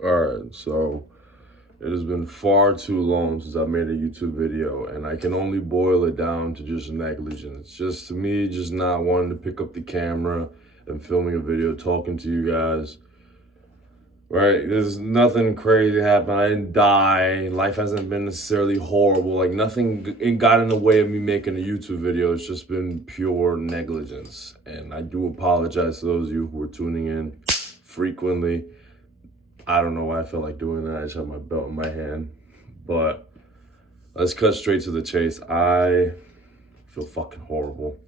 Alright, so it has been far too long since I made a YouTube video, and I can only boil it down to just negligence. Just to me, just not wanting to pick up the camera and filming a video, talking to you guys. Right? There's nothing crazy happened. I didn't die. Life hasn't been necessarily horrible. Like, nothing it got in the way of me making a YouTube video. It's just been pure negligence. And I do apologize to those of you who are tuning in frequently. I don't know why I felt like doing that. I just had my belt in my hand. But let's cut straight to the chase. I feel fucking horrible.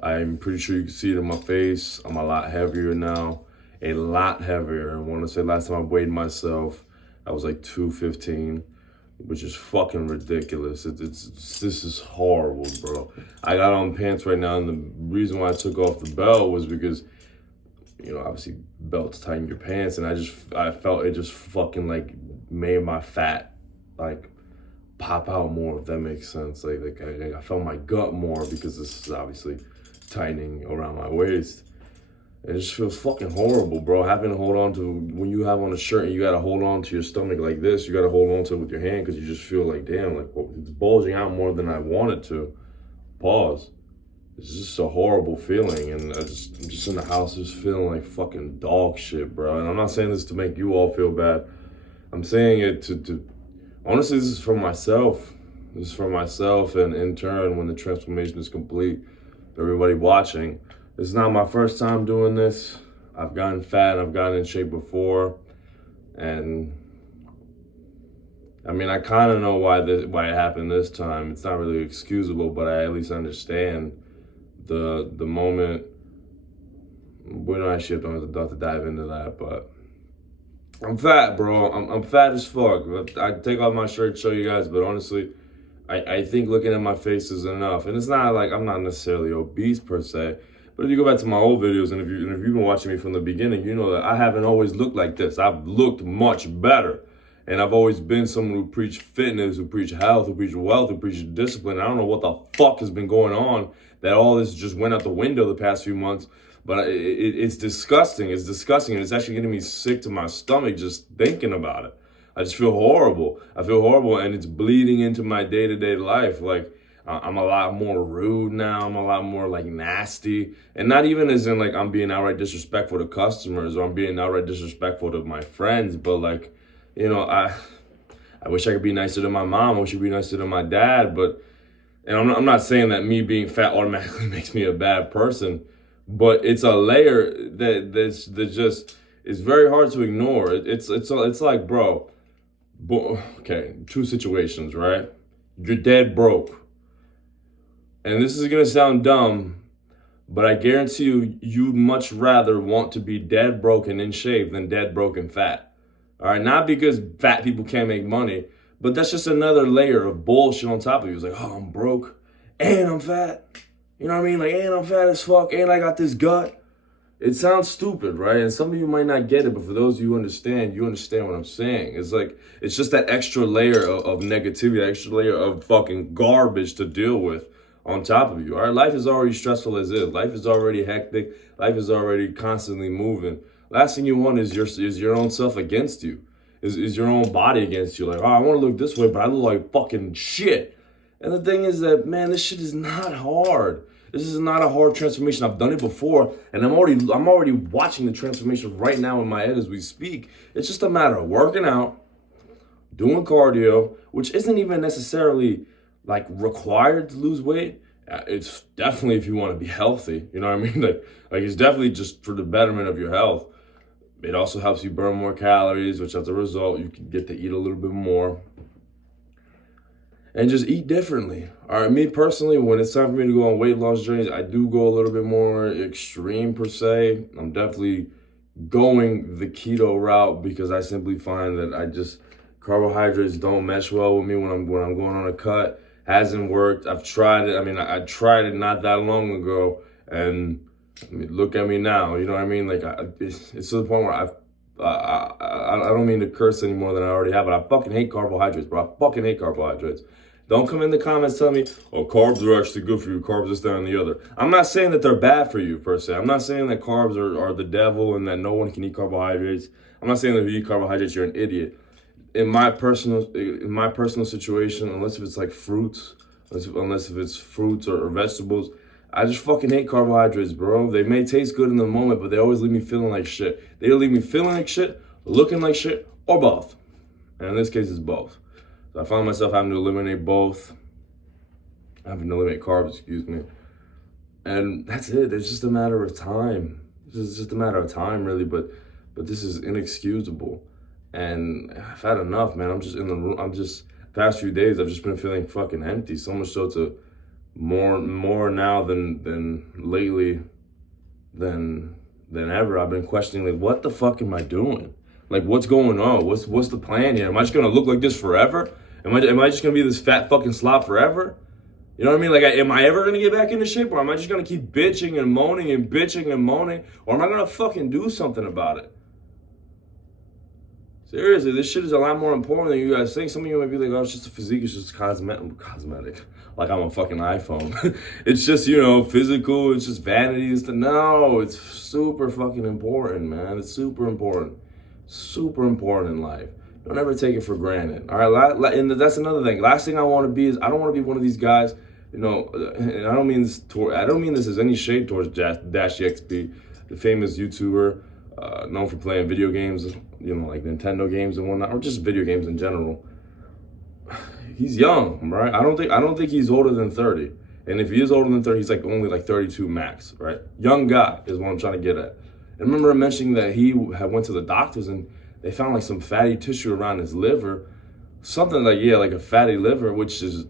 I'm pretty sure you can see it in my face. I'm a lot heavier now. A lot heavier. I want to say last time I weighed myself, I was like 215, which is fucking ridiculous. This is horrible, bro. I got on pants right now, and the reason why I took off the belt was because, obviously belts tighten your pants, and I felt it just fucking like made my fat like pop out more, if that makes sense. Like I felt my gut more because this is obviously tightening around my waist. It just feels fucking horrible, bro. Having to hold on to, when you have on a shirt and you gotta hold on to your stomach like this, you gotta hold on to it with your hand because you just feel like, damn, like it's bulging out more than I want it to. Pause. It's just a horrible feeling, and I'm just in the house just feeling like fucking dog shit, bro. And I'm not saying this to make you all feel bad. I'm saying it to honestly, this is for myself. This is for myself, and in turn, when the transformation is complete, everybody watching. This is not my first time doing this. I've gotten fat, I've gotten in shape before, and I mean, I kind of know why it happened this time. It's not really excusable, but I at least understand the moment. We don't actually have to dive into that, but I'm fat, bro. I'm fat as fuck. I take off my shirt to show you guys, but honestly, I think looking at my face is enough. And it's not like I'm not necessarily obese per se, but if you go back to my old videos, and if you've been watching me from the beginning, you know that I haven't always looked like this. I've looked much better. And I've always been someone who preached fitness, who preached health, who preached wealth, who preached discipline. I don't know what the fuck has been going on that all this just went out the window the past few months. But it's disgusting. It's disgusting. And it's actually getting me sick to my stomach just thinking about it. I just feel horrible. I feel horrible, and it's bleeding into my day-to-day life. Like, I'm a lot more rude now. I'm a lot more like nasty. And not even as in like I'm being outright disrespectful to customers or I'm being outright disrespectful to my friends, but like, I wish I could be nicer to my mom. I wish I could be nicer to my dad. But, and I'm not saying that me being fat automatically makes me a bad person, but it's a layer that just is very hard to ignore. It's like, bro, okay, two situations, right? You're dead broke. And this is gonna sound dumb, but I guarantee you'd much rather want to be dead broke and in shape than dead broke and fat. All right, not because fat people can't make money, but that's just another layer of bullshit on top of you. It's like, oh, I'm broke and I'm fat. You know what I mean? Like, and I'm fat as fuck and I got this gut. It sounds stupid, right? And some of you might not get it, but for those of you who understand what I'm saying. It's like, it's just that extra layer of negativity, that extra layer of fucking garbage to deal with on top of you. All right, life is already stressful as is. Life is already hectic. Life is already constantly moving. Last thing you want is your own self against you, is your own body against you. Like, oh, I want to look this way, but I look like fucking shit. And the thing is that, man, this shit is not hard. This is not a hard transformation. I've done it before, and I'm already watching the transformation right now in my head as we speak. It's just a matter of working out, doing cardio, which isn't even necessarily like required to lose weight. It's definitely if you want to be healthy. You know what I mean? Like it's definitely just for the betterment of your health. It also helps you burn more calories, which as a result, you can get to eat a little bit more. And just eat differently. All right, me personally, when it's time for me to go on weight loss journeys, I do go a little bit more extreme per se. I'm definitely going the keto route because I simply find that carbohydrates don't mesh well with me when I'm going on a cut. Hasn't worked. I've tried it. I mean, I tried it not that long ago, and I mean, look at me now. You know what I mean? Like, it's to the point where I don't mean to curse any more than I already have, but I fucking hate carbohydrates, bro. I fucking hate carbohydrates. Don't come in the comments telling me, oh, carbs are actually good for you, carbs this, that, and the other. I'm not saying that they're bad for you, per se. I'm not saying that carbs are the devil and that no one can eat carbohydrates. I'm not saying that if you eat carbohydrates, you're an idiot. In my personal situation, unless if it's like fruits, unless if it's fruits or vegetables, I just fucking hate carbohydrates, bro. They may taste good in the moment, but they always leave me feeling like shit. They either leave me feeling like shit, looking like shit, or both. And in this case, it's both. So I found myself having to eliminate both. Having to eliminate carbs, excuse me. And that's it. It's just a matter of time. It's just a matter of time, really. But this is inexcusable. And I've had enough, man. I'm just in the room. Past few days, I've just been feeling fucking empty. So much so to more now than lately than ever. I've been questioning, like, what the fuck am I doing? Like, what's going on? What's the plan here? Am I just gonna look like this forever? Am I just gonna be this fat fucking slob forever? You know what I mean? Like, am I ever gonna get back into shape, or am I just gonna keep bitching and moaning and bitching and moaning, or am I gonna fucking do something about it? Seriously, this shit is a lot more important than you guys think. Some of you might be like, oh, it's just a physique, it's just cosmetic. Like I'm a fucking iPhone. It's just, you know, physical, it's just vanity. No, it's super fucking important, man. It's super important. Super important in life. Don't ever take it for granted. All right, and that's another thing. Last thing I want to be is, I don't want to be one of these guys, you know, and I don't mean this as any shade towards DashieXP, the famous YouTuber, known for playing video games, you know, like Nintendo games and whatnot, or just video games in general. He's young, right? I don't think he's older than 30. And if he is older than 30, he's like only like 32 max, right? Young guy is what I'm trying to get at. I remember mentioning that he had went to the doctors and they found like some fatty tissue around his liver, something like, yeah, like a fatty liver, which is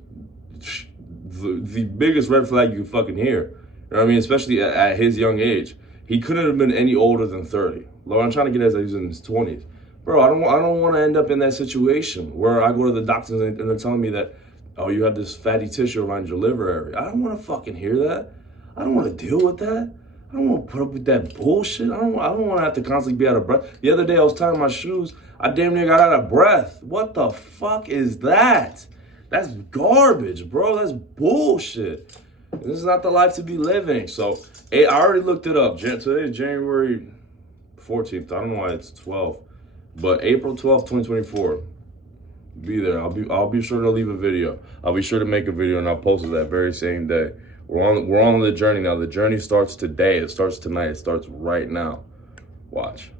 the biggest red flag you can fucking hear. You know what I mean? Especially at his young age. He couldn't have been any older than 30. What I'm trying to get at is that he's in his 20s. Bro, I don't want to end up in that situation where I go to the doctors and they're telling me that, oh, you have this fatty tissue around your liver area. I don't want to fucking hear that. I don't want to deal with that. I don't want to put up with that bullshit. I don't want to have to constantly be out of breath. The other day I was tying my shoes. I damn near got out of breath. What the fuck is that? That's garbage, bro. That's bullshit. This is not the life to be living. So, I already looked it up. Today is January 14th. I don't know why it's 12. But April 12th, 2024. Be there. I'll be sure to leave a video. I'll be sure to make a video and I'll post it that very same day. We're on the journey now. The journey starts today. It starts tonight. It starts right now. Watch.